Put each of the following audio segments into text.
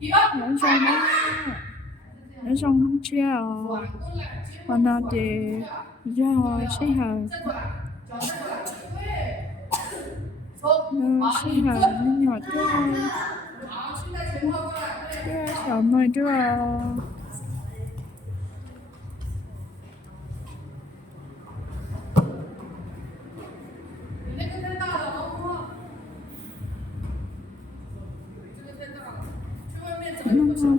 人生啊，人生không treo mà nó thì do sẽ hợp nó sẽ hợp nên nhỏ đưa sợ mời đưa nó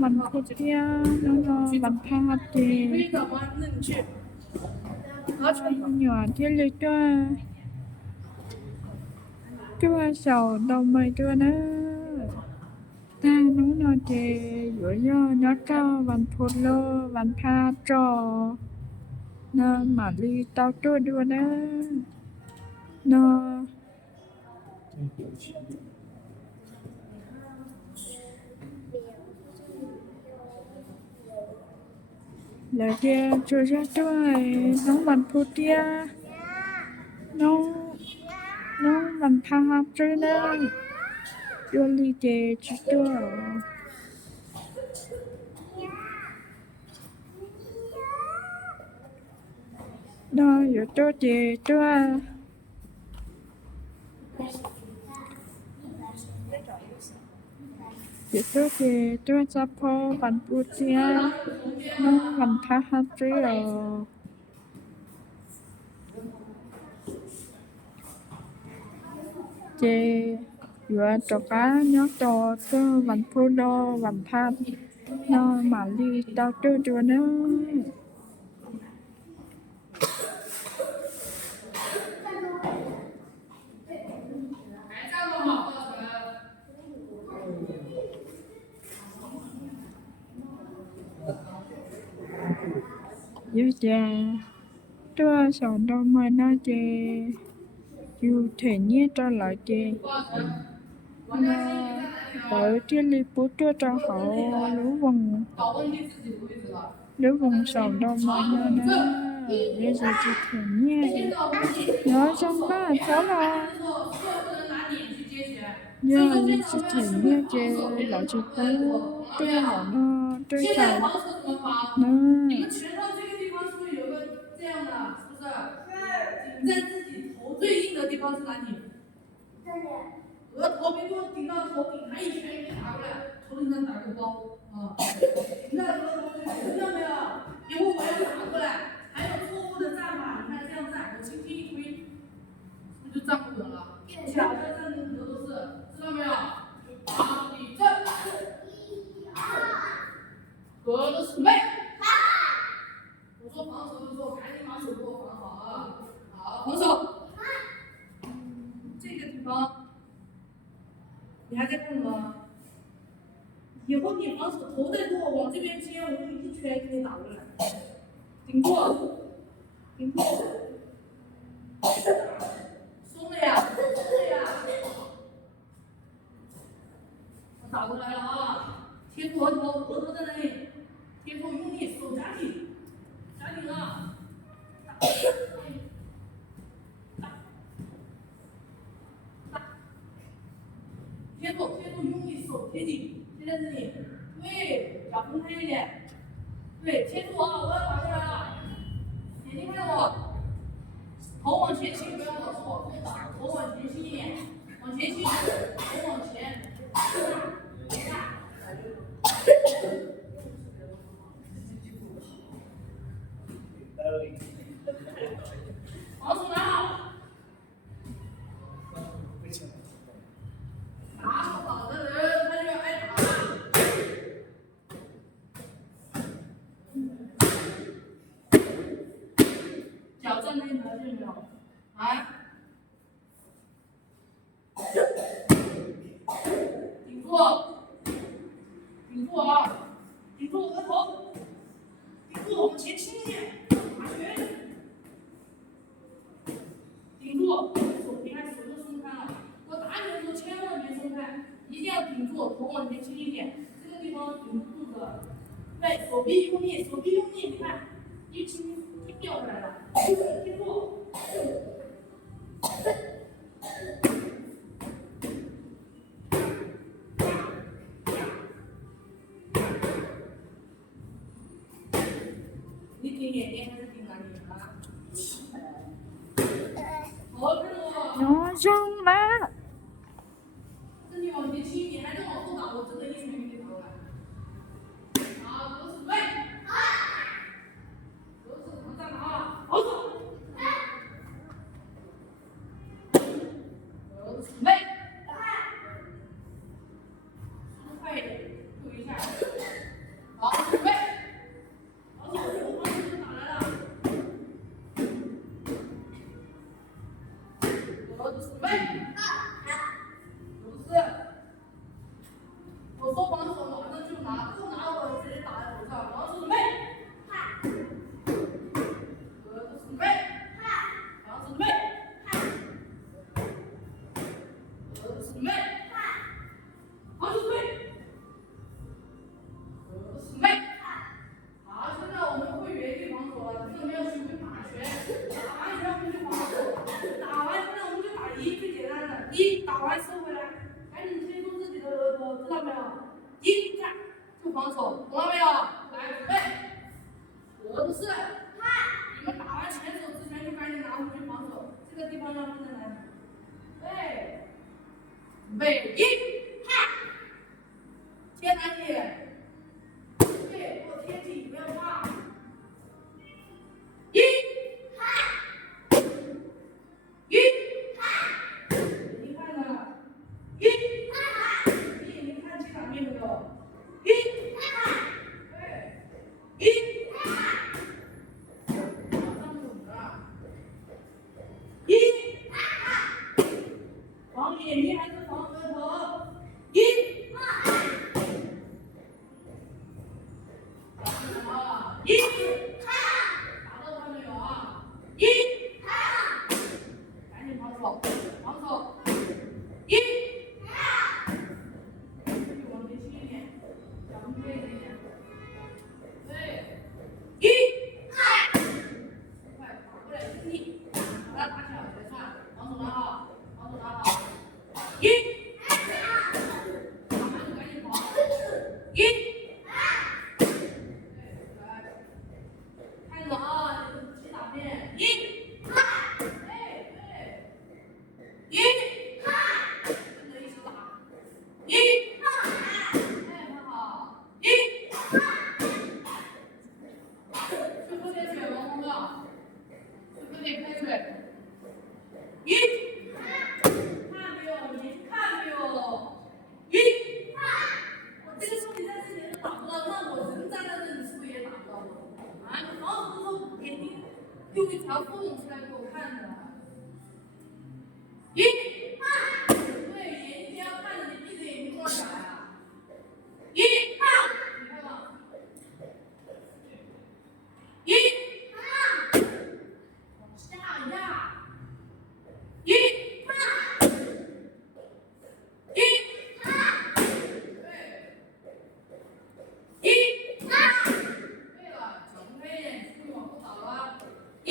văn phút kia nó văn phá thì nhỏ thiết lý đưa sầu đầu mời đưa nữa ta nó thì dối nó cho văn phút lô văn phá trò nó mà đi tao đưa nữa nó là kia chưa ra tuổi nó văn phút kia nó văn phá học chơi nữa đưa đi chơi chưa đó giờ tôi chơi chưa giờ tôi chơi tôi sắp po văn phút kia nó văn phá học chơi rồi chơi vừa cho cá nhớ cho tôi văn phút đó văn phá nó mà đi tao chưa nữa giờ cha tôi sợ đâu mà nó chơi dù thể nhiên cho lại chơi nó ở trên lý bút cho họ lũ vùng sầu đâu mà nó bây giờ chỉ thể nhiên nó trong ba cháu là giờ chỉ thể nhiên chơi là chỉ có tôi là nó tôi phải nó你在自己头最硬的地方是哪里？额头别给我顶到头顶，他一拳给你打过来，头顶上打个包啊！你看额头听到没有？一会儿我要打过来，还有错误的站法，你看这样站，我轻轻一推，是不是就站不稳了？假的站的很多都是，知道没有？好，立正，合的是背。我说防守的时候，赶紧把手给我防好啊！好，防守。这个地方，你还在看吗？以后你防守头再给我往这边接，我就一拳给你打过来。顶住，顶住。松了呀，松了呀。我打过来了啊！贴住额头，额头在哪里？贴住，用力，手夹紧，夹紧了。贴住，用力，手贴紧，贴在这里。对，脚分开一点。对，贴住啊！我要打过来了。眼睛看我，头往前倾，不要老是往后打，头往前倾一点，往前倾，头往前。好手拿好。打不好的人，他就要挨打。脚站那一条线没有？来，顶住，顶住啊！顶住额头，顶住往前倾一点，打拳。顶住，手别看手就松开了。我打你的时候千万别松开，一定要顶住，头往前倾一点。这个地方顶住肚子，对，手臂用力，你看，一倾就掉下来了。贴住。顶眼睛还是顶哪里啊？好看哦。我中了。身体往前倾一点，还是往后倒？我真的一拳给你打过来。好，手指对。手指怎么站好？好手。手指对。速度快一点，注意一下。好，准备。好手，我帮你打来了。手指准备。不是。我说防守，马上就拿，不拿我直接打在头上。防守准备。准备。防守准备。准备。防守准备。准备。好，现在我们会原地防守了，这个没有学会打拳，打完拳我们就防守，打完现在我们就打一，最简单的，一打完收回来，赶紧贴住自己的额头，知道没有？一这样就防守，懂了没有？来准备，不是，你们打完前手之前就赶紧拿回去防守，这个地方要放在哪里？对，准备一，贴哪里？对，给我贴紧，不要怕。一，你看呢？一，你眼睛看清哪边没有？一，对，一，马上稳了。一，防眼睛还是防额头？一，一，打到他没有啊？一，赶紧防守，防守，一，往前倾一点，脚跟背一点，对，一，快打过来，兄弟，把他打起来才算，防守拿好，防守拿好，一，打完就赶紧跑，一。看着啊，你的击打面，一，对对，一，跟着一起打，一，哎，很好，一，去喝点水，王红哥，去喝点开水，一，看没有？你看没有？一，我这个时候你在这里都打不到，那我人站在这里是不是也打不到我？啊，你防守的时候眼睛用一条缝出来给我看的。一，对，眼睛要看着你，闭着眼睛光打呀。一，你看吧。一，往下压。一，一，对，一，对了，脚跟开一点，继续往后倒了。一，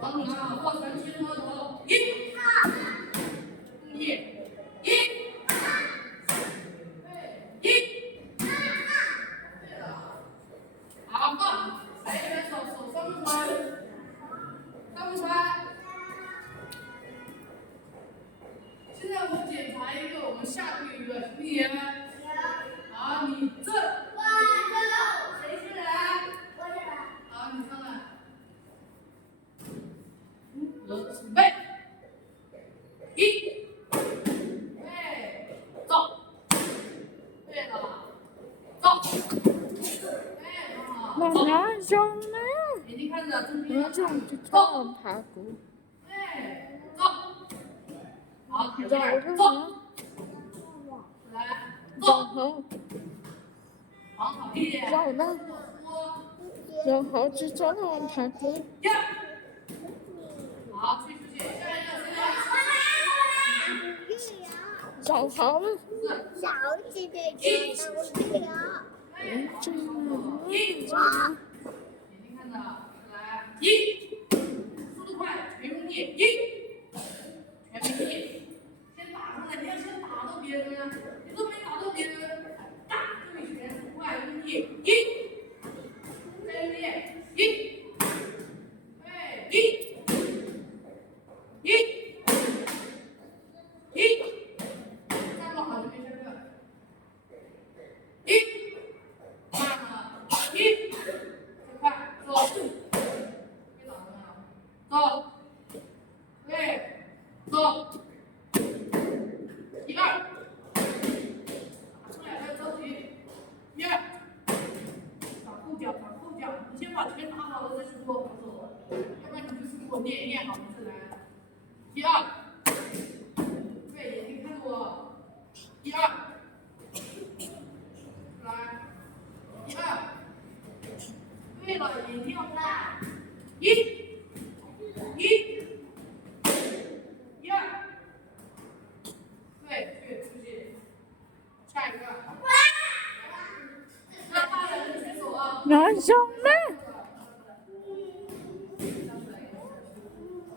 往里拿，抱拳贴住额头。一，注意，一，对，一，对了，好，放，来一边手，手上不穿，上不穿。现在我检查一个，我们下对一个，兄弟们。好，你这，谁先来？好，你上来。准备，一，对，走，对了，走，哎，很好，我走，拿中了。眼睛看着正我面，中就撞爬骨。对，走，好，走走，了。来，走走，好。往好一点，走了。走好就撞到爬骨。呀，好，退出去，下一个谁来？走好了。小姐姐知道不了。真的。一，哇！眼睛看着，来，一，速度快，全用力，一，全凭力，先打上来，你要先打到别人啊，你都没打到别人，打就一拳，快用力。一，再用力，一，哎，一，再往好就没事了。一，慢了，一，快，走，别倒腾了，走，对，走，一二，出来再着急，一二，打后脚，打后脚，你先把拳打好了再去做防守，要不然你就是给我练一练好姿势来，一二，对，眼睛看着我，一二。一二，对了，眼睛要大，一，二，对，去出去，下一个，那大人你举手啊，拿上来。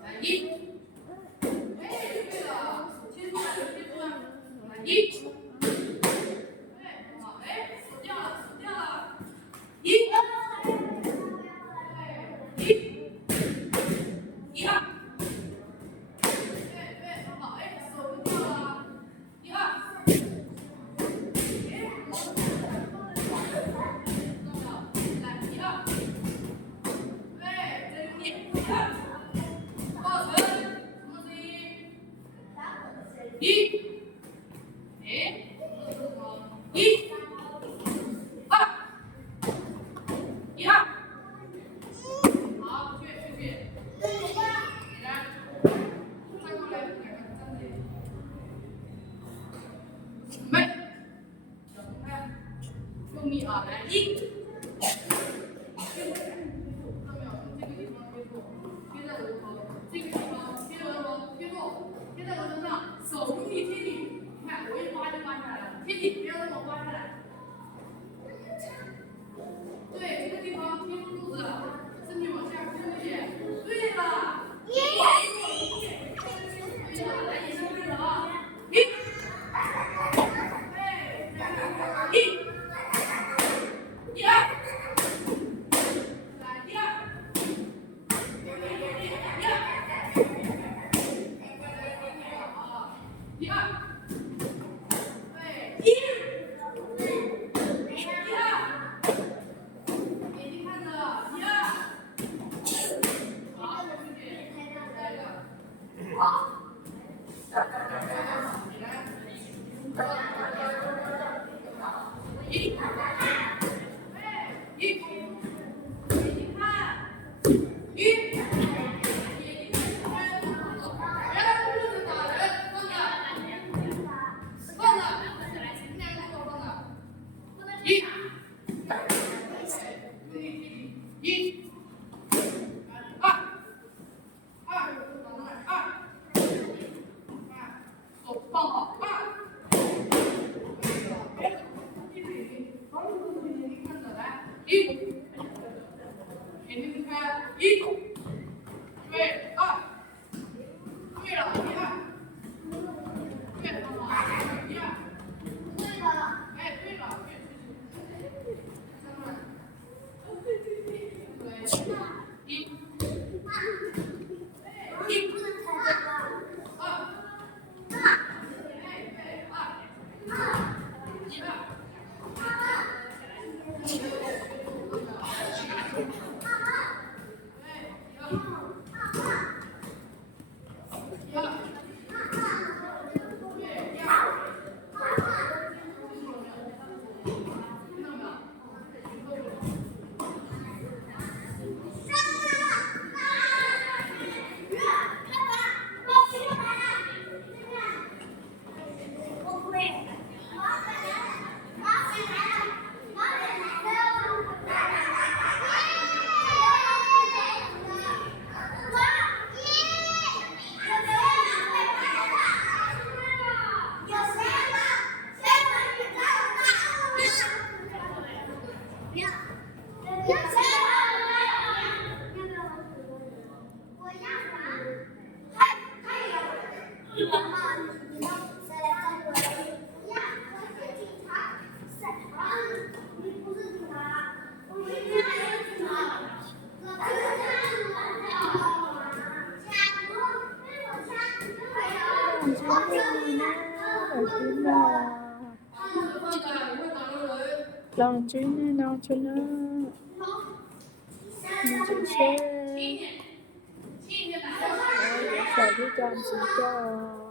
来一，哎，对了，贴住了，贴住了，来一。用力啊，来一，看到没有？这个地方贴住，贴在额头，这个地方贴额头，贴住，贴在额头上，手用力贴地。你看，我一刮就刮下来了，贴地，不要让我刮下来。对，这个地方贴住肚子，身体往下勾一点。对了，对了，来，眼睛对了啊，一，哎，一二，来一二，一二，对，一二，眼睛看着，一二，好，出去，下一个，好，一，一，眼睛看，一，眼睛看，不要用肚子打人，放着，放着，今天给我放着，一，一，二，二，手放好，二。一，眼睛开，一，对，二，对了，一二，对，好了，一二，对了，哎，对了，对，三个，对，一，二，哎，对，二，一二。君啊，郎君啊，郎君啊，你这些我也少不敢知道。